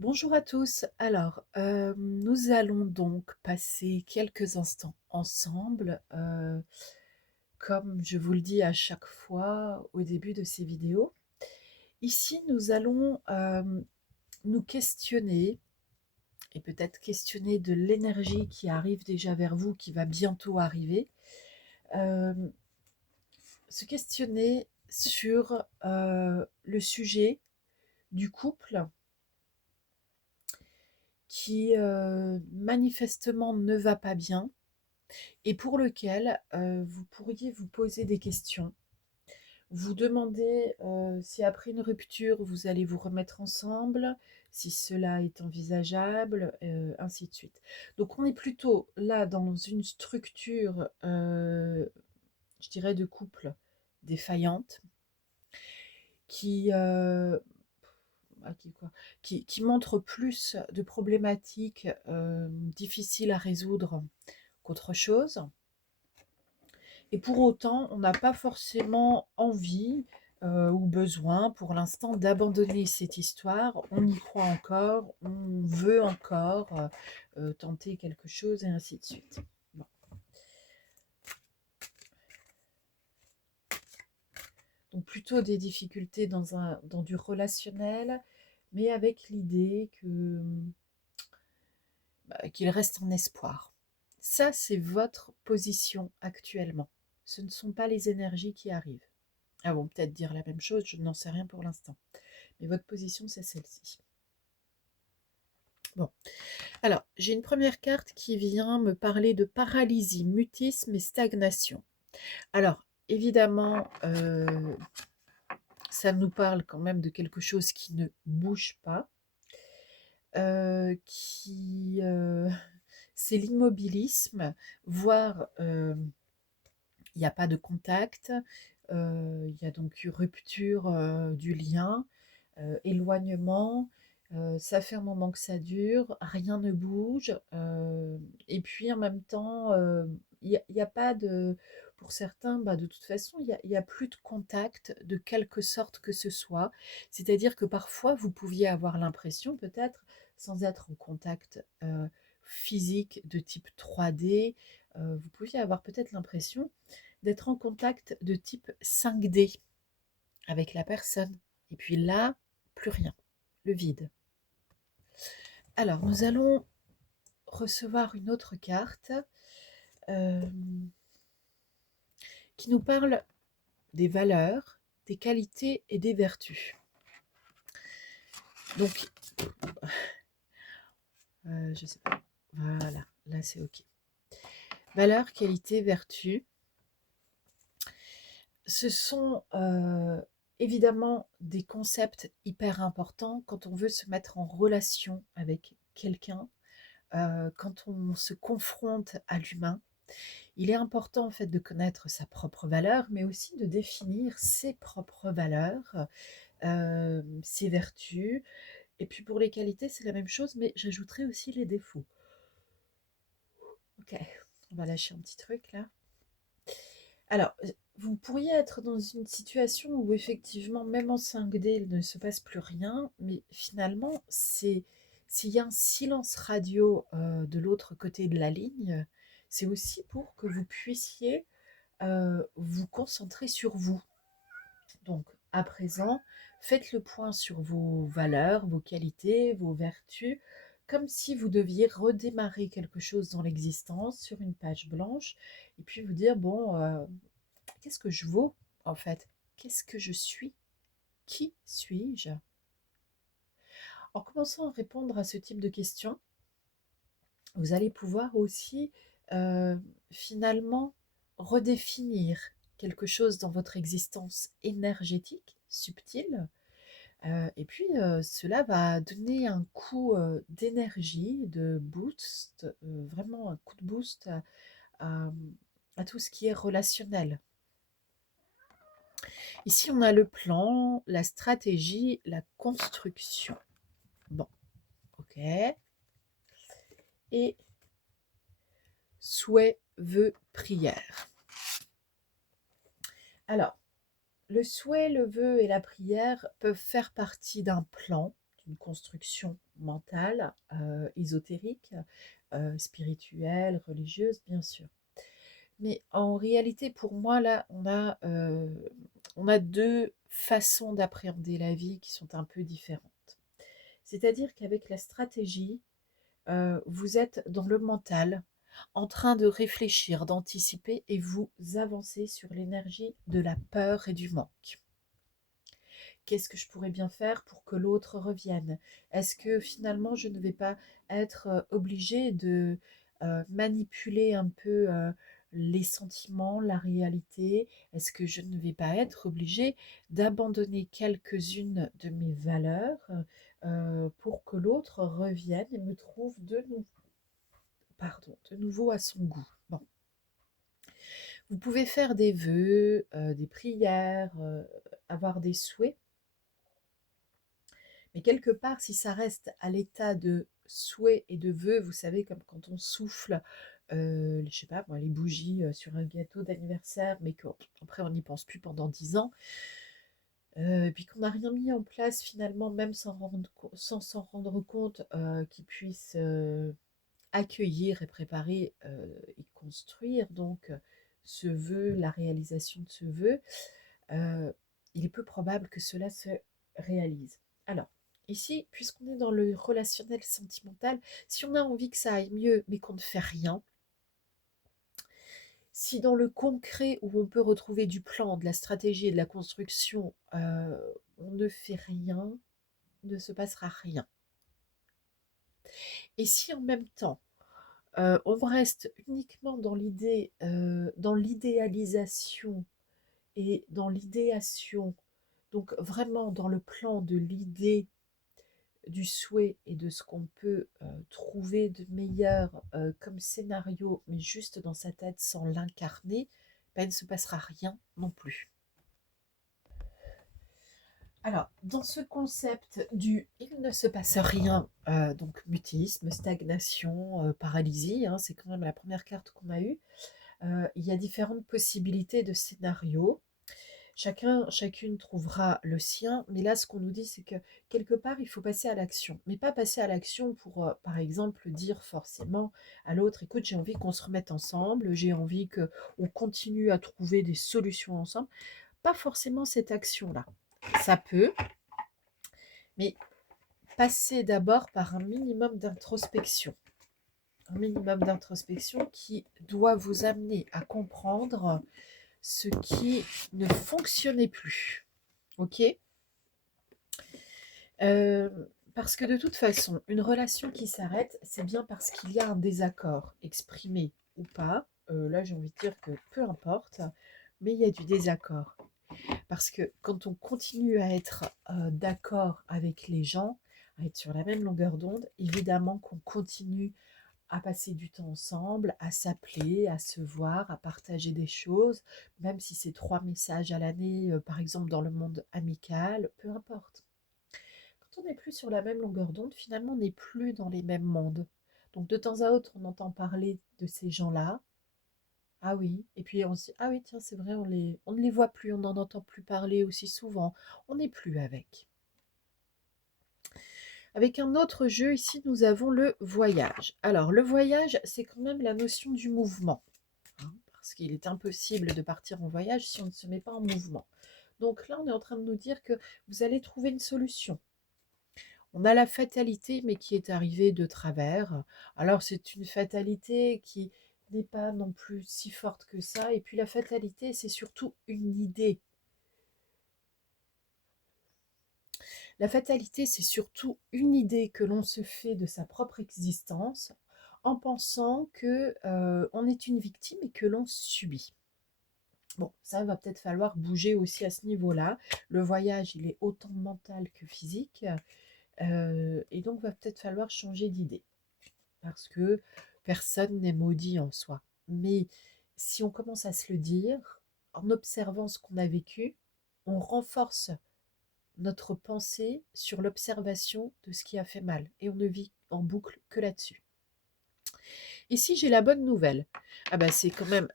Bonjour à tous. Alors, nous allons donc passer quelques instants ensemble, comme je vous le dis à chaque fois au début de ces vidéos. Ici, nous allons, nous questionner et peut-être questionner de l'énergie qui arrive déjà vers vous, qui va bientôt arriver. Hem, Se questionner sur, le sujet du couple qui, manifestement ne va pas bien et pour lequel vous pourriez vous poser des questions. Vous demander si après une rupture, vous allez vous remettre ensemble, si cela est envisageable, ainsi de suite. Donc on est plutôt là dans une structure, je dirais, de couple défaillante, qui, quoi, qui montre plus de problématiques difficiles à résoudre qu'autre chose. Et pour autant, on n'a pas forcément envie ou besoin pour l'instant d'abandonner cette histoire. On y croit encore, on veut encore tenter quelque chose et ainsi de suite. Bon. Donc plutôt des difficultés dans du relationnel, mais avec l'idée qu'il reste un espoir. Ça, c'est votre position actuellement. Ce ne sont pas les énergies qui arrivent. Ah bon, peut-être dire la même chose, je n'en sais rien pour l'instant. Mais votre position, c'est celle-ci. Bon, alors, j'ai une première carte qui vient me parler de paralysie, mutisme et stagnation. Alors, évidemment, ça nous parle quand même de quelque chose qui ne bouge pas, qui... c'est l'immobilisme, voire il n'y a pas de contact, il y a donc une rupture du lien, éloignement, ça fait un moment que ça dure, rien ne bouge, et puis en même temps, il y a pas de pour certains, de toute façon, il y a plus de contact de quelque sorte que ce soit. C'est-à-dire que parfois, vous pouviez avoir l'impression peut-être, sans être en contact, physique de type 3D, vous pouviez avoir peut-être l'impression d'être en contact de type 5D avec la personne. Et puis là, plus rien, le vide. Alors, nous allons recevoir une autre carte euh, qui nous parle des valeurs, des qualités et des vertus. Donc, je sais pas. Voilà, là c'est OK. Valeurs, qualités, vertus. Ce sont évidemment des concepts hyper importants quand on veut se mettre en relation avec quelqu'un, quand on se confronte à l'humain. Il est important en fait de connaître sa propre valeur, mais aussi de définir ses propres valeurs, ses vertus. Et puis pour les qualités, c'est la même chose, mais j'ajouterai aussi les défauts. Ok, on va lâcher un petit truc là. Alors, vous pourriez être dans une situation où effectivement, même en 5D, il ne se passe plus rien, mais finalement, s'il y a un silence radio de l'autre côté de la ligne, c'est aussi pour que vous puissiez vous concentrer sur vous. Donc, à présent, faites le point sur vos valeurs, vos qualités, vos vertus, comme si vous deviez redémarrer quelque chose dans l'existence sur une page blanche, et puis vous dire, bon, qu'est-ce que je vaux en fait? Qu'est-ce que je suis? Qui suis-je? En commençant à répondre à ce type de questions, vous allez pouvoir aussi euh, finalement redéfinir quelque chose dans votre existence énergétique, subtile, et puis cela va donner un coup d'énergie, de boost, vraiment un coup de boost à, à tout ce qui est relationnel. Ici, on a le plan, la stratégie, la construction. Bon, ok. Et souhait, vœu, prière. Alors, le souhait, le vœu et la prière peuvent faire partie d'un plan, une construction mentale, ésotérique, spirituelle, religieuse, bien sûr. Mais en réalité, pour moi, là, on a deux façons d'appréhender la vie qui sont un peu différentes. C'est-à-dire qu'avec la stratégie, vous êtes dans le mental, en train de réfléchir, d'anticiper, et vous avancez sur l'énergie de la peur et du manque. Qu'est-ce que je pourrais bien faire pour que l'autre revienne? Est-ce que finalement je ne vais pas être obligée de manipuler un peu les sentiments, la réalité? Est-ce que je ne vais pas être obligée d'abandonner quelques-unes de mes valeurs pour que l'autre revienne et me trouve de nouveau à son goût? Bon. Vous pouvez faire des vœux, des prières, avoir des souhaits. Mais quelque part, si ça reste à l'état de souhait et de vœu, vous savez, comme quand on souffle, je sais pas moi, les bougies sur un gâteau d'anniversaire, mais qu'après on n'y pense plus pendant 10 ans, et puis qu'on n'a rien mis en place finalement, même sans s'en rendre compte, qui puisse accueillir et préparer et construire donc ce vœu, la réalisation de ce vœu, il est peu probable que cela se réalise. Alors, ici, puisqu'on est dans le relationnel sentimental, si on a envie que ça aille mieux, mais qu'on ne fait rien, si dans le concret où on peut retrouver du plan, de la stratégie et de la construction, on ne fait rien, il ne se passera rien. Et si en même temps, on reste uniquement dans l'idée, dans l'idéalisation et dans l'idéation, donc vraiment dans le plan de l'idée, du souhait et de ce qu'on peut trouver de meilleur comme scénario, mais juste dans sa tête sans l'incarner, ben, il ne se passera rien non plus. Alors, dans ce concept du il ne se passe rien, donc mutisme, stagnation, paralysie, hein, c'est quand même la première carte qu'on a eue, il y a différentes possibilités de scénarios. Chacune trouvera le sien, mais là, ce qu'on nous dit, c'est que quelque part, il faut passer à l'action. Mais pas passer à l'action pour, par exemple, dire forcément à l'autre, écoute, j'ai envie qu'on se remette ensemble, j'ai envie qu'on continue à trouver des solutions ensemble. Pas forcément cette action-là. Ça peut, mais passer d'abord par un minimum d'introspection. Un minimum d'introspection qui doit vous amener à comprendre ce qui ne fonctionnait plus. Ok? Parce que de toute façon, une relation qui s'arrête, c'est bien parce qu'il y a un désaccord, exprimé ou pas. Là, j'ai envie de dire que peu importe, mais il y a du désaccord. Parce que quand on continue à être d'accord avec les gens, à être sur la même longueur d'onde, évidemment qu'on continue à passer du temps ensemble, à s'appeler, à se voir, à partager des choses, même si c'est 3 messages à l'année, par exemple dans le monde amical, peu importe. Quand on n'est plus sur la même longueur d'onde, finalement, on n'est plus dans les mêmes mondes. Donc de temps à autre, on entend parler de ces gens-là. Ah oui, et puis on se dit, ah oui, tiens, c'est vrai, on ne les voit plus, on n'en entend plus parler aussi souvent. On n'est plus avec. Avec un autre jeu, ici, nous avons le voyage. Alors, le voyage, c'est quand même la notion du mouvement, hein, parce qu'il est impossible de partir en voyage si on ne se met pas en mouvement. Donc là, on est en train de nous dire que vous allez trouver une solution. On a la fatalité, mais qui est arrivée de travers. Alors, c'est une fatalité qui n'est pas non plus si forte que ça. Et puis, la fatalité, c'est surtout une idée. La fatalité, c'est surtout une idée que l'on se fait de sa propre existence en pensant que on est une victime et que l'on subit. Bon, ça va peut-être falloir bouger aussi à ce niveau-là. Le voyage, il est autant mental que physique. Et donc, va peut-être falloir changer d'idée. Parce que personne n'est maudit en soi. Mais si on commence à se le dire, en observant ce qu'on a vécu, on renforce notre pensée sur l'observation de ce qui a fait mal. Et on ne vit en boucle que là-dessus. Ici, j'ai la bonne nouvelle. Ah bah, c'est quand même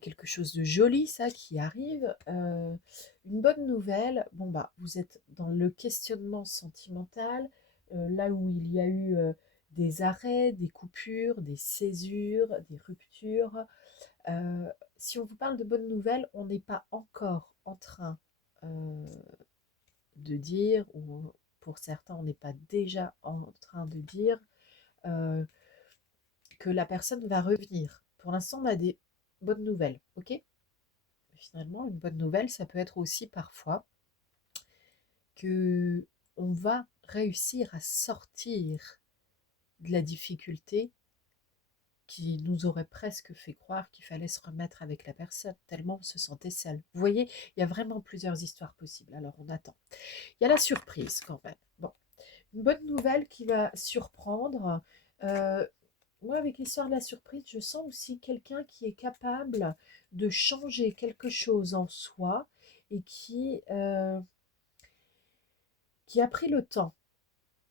quelque chose de joli, ça, qui arrive. Une bonne nouvelle, bon bah, vous êtes dans le questionnement sentimental, là où il y a eu des arrêts, des coupures, des césures, des ruptures. Si on vous parle de bonnes nouvelles, on n'est pas encore en train euh, de dire, ou pour certains, on n'est pas déjà en train de dire euh, que la personne va revenir. Pour l'instant, on a des bonnes nouvelles, ok? Finalement, une bonne nouvelle, ça peut être aussi parfois que on va réussir à sortir de la difficulté qui nous aurait presque fait croire qu'il fallait se remettre avec la personne, tellement on se sentait seul. Vous voyez, il y a vraiment plusieurs histoires possibles, alors on attend. Il y a la surprise quand même. Bon, une bonne nouvelle qui va surprendre. Euh, Moi, avec l'histoire de la surprise, je sens aussi quelqu'un qui est capable de changer quelque chose en soi et qui a pris le temps,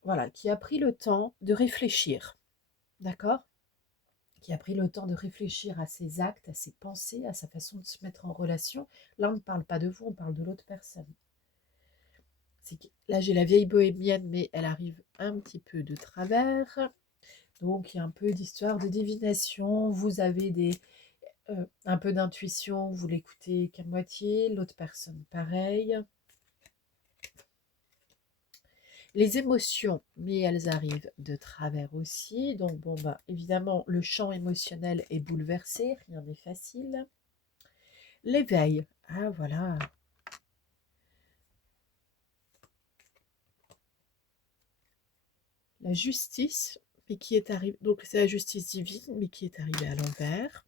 voilà, qui a pris le temps de réfléchir, d'accord? Qui a pris le temps de réfléchir à ses actes, à ses pensées, à sa façon de se mettre en relation. Là, on ne parle pas de vous, on parle de l'autre personne. Là, j'ai la vieille bohémienne, mais elle arrive un petit peu de travers. Donc, il y a un peu d'histoire de divination. Vous avez un peu d'intuition, vous l'écoutez qu'à moitié. L'autre personne, pareil. Les émotions, mais elles arrivent de travers aussi. Donc, bon, bah, évidemment, le champ émotionnel est bouleversé. Rien n'est facile. L'éveil. Ah, voilà. La justice, mais qui est arrivée. Donc, c'est la justice divine, mais qui est arrivée à l'envers.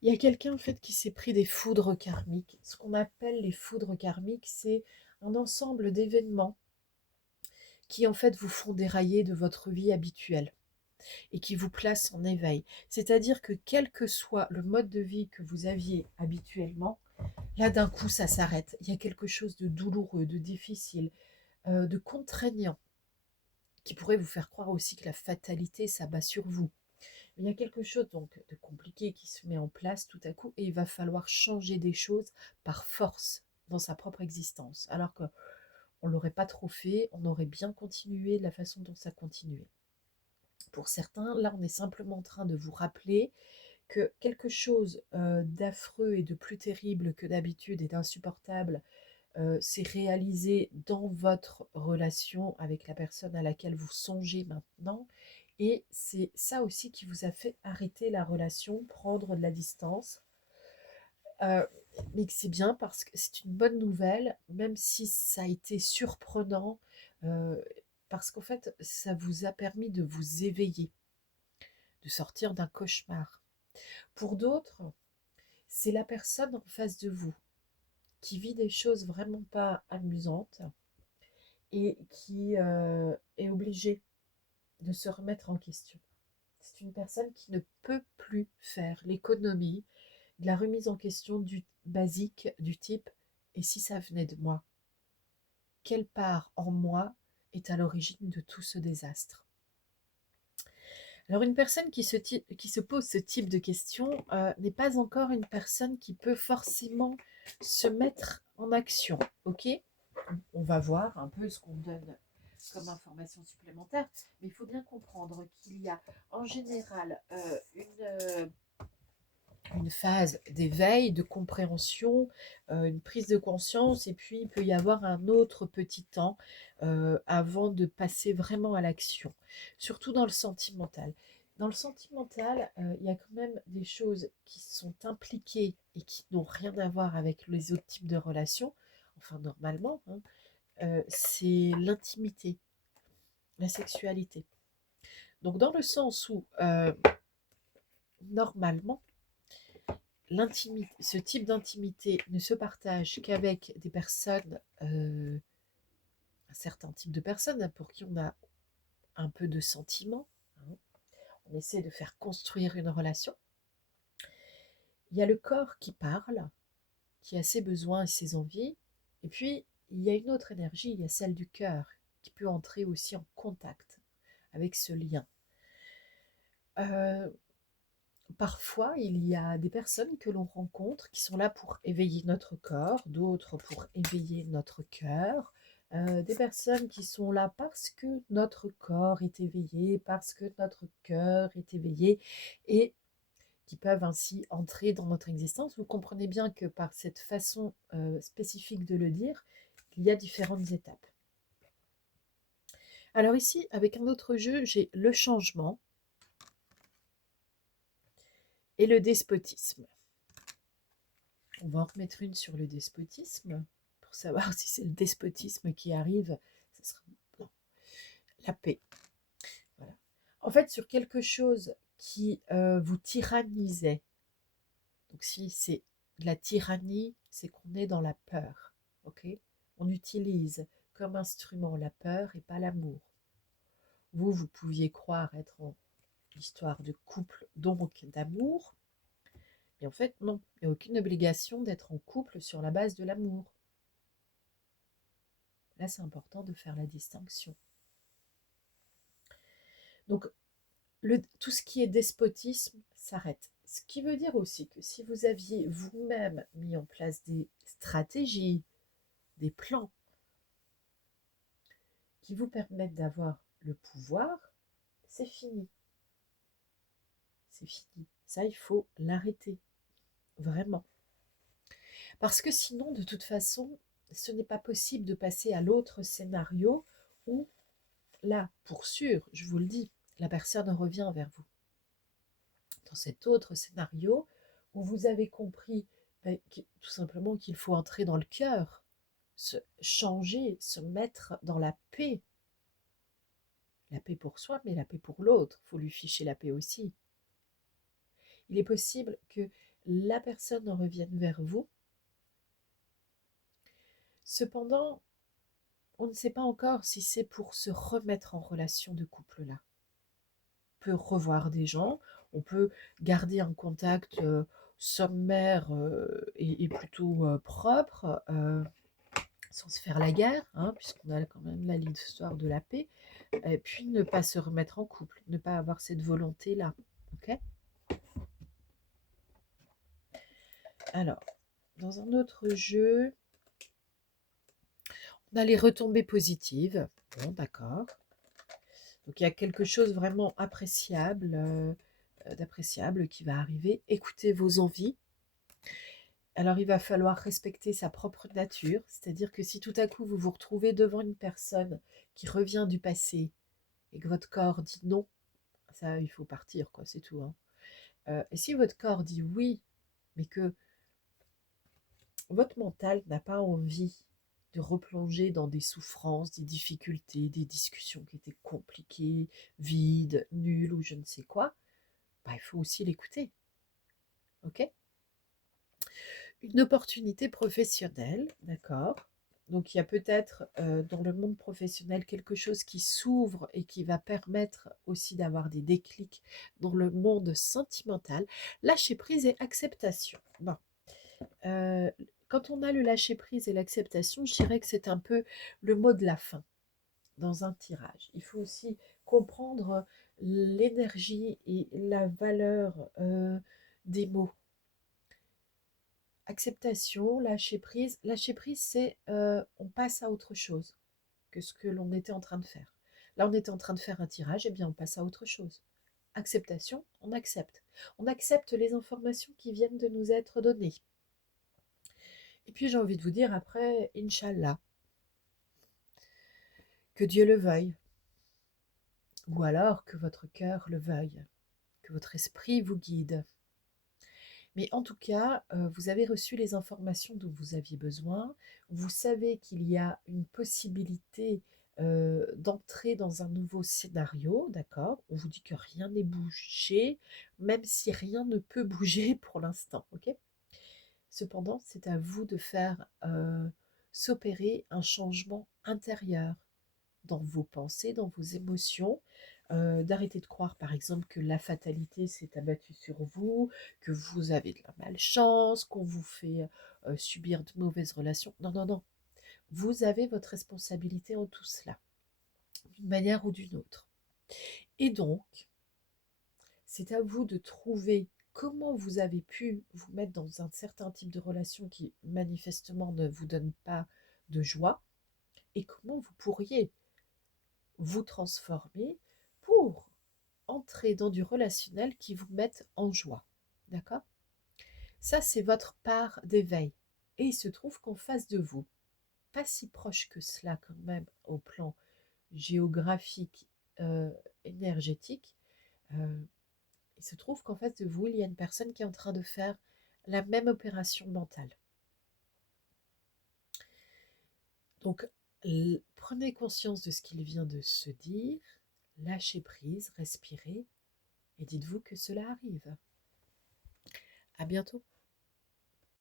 Il y a quelqu'un, en fait, qui s'est pris des foudres karmiques. Ce qu'on appelle les foudres karmiques, c'est un ensemble d'événements qui, en fait, vous font dérailler de votre vie habituelle et qui vous placent en éveil. C'est-à-dire que quel que soit le mode de vie que vous aviez habituellement, là, d'un coup, ça s'arrête. Il y a quelque chose de douloureux, de difficile, de contraignant qui pourrait vous faire croire aussi que la fatalité s'abat sur vous. Il y a quelque chose donc de compliqué qui se met en place tout à coup et il va falloir changer des choses par force dans sa propre existence. Alors qu'on ne l'aurait pas trop fait, on aurait bien continué de la façon dont ça continuait. Pour certains, là, on est simplement en train de vous rappeler que quelque chose d'affreux et de plus terrible que d'habitude et d'insupportable s'est réalisé dans votre relation avec la personne à laquelle vous songez maintenant. Et c'est ça aussi qui vous a fait arrêter la relation, prendre de la distance. Euh, mais que c'est bien parce que c'est une bonne nouvelle, même si ça a été surprenant, euh, parce qu'en fait, ça vous a permis de vous éveiller, de sortir d'un cauchemar. Pour d'autres, c'est la personne en face de vous qui vit des choses vraiment pas amusantes et qui est obligée de se remettre en question. C'est une personne qui ne peut plus faire l'économie de la remise en question du basique, du type et si ça venait de moi? Quelle part en moi est à l'origine de tout ce désastre? Alors une personne qui se pose ce type de questions n'est pas encore une personne qui peut forcément se mettre en action. Ok, on va voir un peu ce qu'on donne comme information supplémentaire, mais il faut bien comprendre qu'il y a en général une phase d'éveil, de compréhension, une prise de conscience, et puis il peut y avoir un autre petit temps avant de passer vraiment à l'action, surtout dans le sentimental. Dans le sentimental, il y a quand même des choses qui sont impliquées et qui n'ont rien à voir avec les autres types de relations, enfin normalement, hein, c'est l'intimité, la sexualité. Donc dans le sens où normalement, l'intimité, ce type d'intimité ne se partage qu'avec des personnes, un certain type de personnes pour qui on a un peu de sentiment. Hein. On essaie de faire construire une relation. Il y a le corps qui parle, qui a ses besoins et ses envies. Et puis, il y a une autre énergie, il y a celle du cœur, qui peut entrer aussi en contact avec ce lien. Euh, Parfois, il y a des personnes que l'on rencontre qui sont là pour éveiller notre corps, d'autres pour éveiller notre cœur. des personnes qui sont là parce que notre corps est éveillé, parce que notre cœur est éveillé, et qui peuvent ainsi entrer dans notre existence. Vous comprenez bien que par cette façon spécifique de le dire, il y a différentes étapes. Alors ici, avec un autre jeu, j'ai le changement et le despotisme. On va en remettre une sur le despotisme pour savoir si c'est le despotisme qui arrive. Ce sera non, la paix. Voilà. En fait, sur quelque chose qui vous tyrannisait. Donc si c'est de la tyrannie, c'est qu'on est dans la peur. Ok. On utilise comme instrument la peur et pas l'amour. Vous pouviez croire être en histoire de couple, donc d'amour. Et en fait, non, il n'y a aucune obligation d'être en couple sur la base de l'amour. Là, c'est important de faire la distinction. Donc, tout ce qui est despotisme s'arrête. Ce qui veut dire aussi que si vous aviez vous-même mis en place des stratégies, des plans qui vous permettent d'avoir le pouvoir, c'est fini. C'est fini. Ça, il faut l'arrêter. Vraiment. Parce que sinon, de toute façon, ce n'est pas possible de passer à l'autre scénario où, là, pour sûr, je vous le dis, la personne revient vers vous. Dans cet autre scénario où vous avez compris tout simplement qu'il faut entrer dans le cœur, se changer, se mettre dans la paix. La paix pour soi, mais la paix pour l'autre. Il faut lui ficher la paix aussi. Il est possible que la personne revienne vers vous. Cependant, on ne sait pas encore si c'est pour se remettre en relation de couple là. On peut revoir des gens, on peut garder un contact sommaire et plutôt propre, sans se faire la guerre, hein, puisqu'on a quand même l'histoire de la paix, et puis ne pas se remettre en couple, ne pas avoir cette volonté-là. Ok. Alors, dans un autre jeu, on a les retombées positives. Bon, d'accord. Donc il y a quelque chose vraiment d'appréciable qui va arriver. Écoutez vos envies. Alors il va falloir respecter sa propre nature, c'est-à-dire que si tout à coup vous vous retrouvez devant une personne qui revient du passé et que votre corps dit non, ça il faut partir, quoi, c'est tout, hein. Et si votre corps dit oui, mais que votre mental n'a pas envie de replonger dans des souffrances, des difficultés, des discussions qui étaient compliquées, vides, nulles ou je ne sais quoi, bah, il faut aussi l'écouter. Ok. Une opportunité professionnelle, d'accord. Donc il y a peut-être dans le monde professionnel quelque chose qui s'ouvre et qui va permettre aussi d'avoir des déclics dans le monde sentimental. Lâcher prise et acceptation. Bon. Euh, Quand on a le lâcher prise et l'acceptation, je dirais que c'est un peu le mot de la fin dans un tirage. Il faut aussi comprendre l'énergie et la valeur des mots. Acceptation, lâcher prise. Lâcher prise, c'est on passe à autre chose que ce que l'on était en train de faire. Là, on était en train de faire un tirage, et bien on passe à autre chose. Acceptation, on accepte. On accepte les informations qui viennent de nous être données. Et puis j'ai envie de vous dire après, Inch'Allah, que Dieu le veuille, ou alors que votre cœur le veuille, que votre esprit vous guide. Mais en tout cas, vous avez reçu les informations dont vous aviez besoin. Vous savez qu'il y a une possibilité d'entrer dans un nouveau scénario, d'accord. On vous dit que rien n'est bougé, même si rien ne peut bouger pour l'instant, ok. Cependant, c'est à vous de faire s'opérer un changement intérieur dans vos pensées, dans vos émotions, d'arrêter de croire par exemple que la fatalité s'est abattue sur vous, que vous avez de la malchance, qu'on vous fait subir de mauvaises relations. Non, non, non. Vous avez votre responsabilité en tout cela, d'une manière ou d'une autre. Et donc, c'est à vous de trouver comment vous avez pu vous mettre dans un certain type de relation qui manifestement ne vous donne pas de joie, et comment vous pourriez vous transformer pour entrer dans du relationnel qui vous mette en joie. D'accord? Ça, c'est votre part d'éveil. Et il se trouve qu'en face de vous, pas si proche que cela quand même au plan géographique, euh, énergétique, euh, il se trouve qu'en face de vous, il y a une personne qui est en train de faire la même opération mentale. Donc, prenez conscience de ce qu'il vient de se dire, lâchez prise, respirez et dites-vous que cela arrive. À bientôt.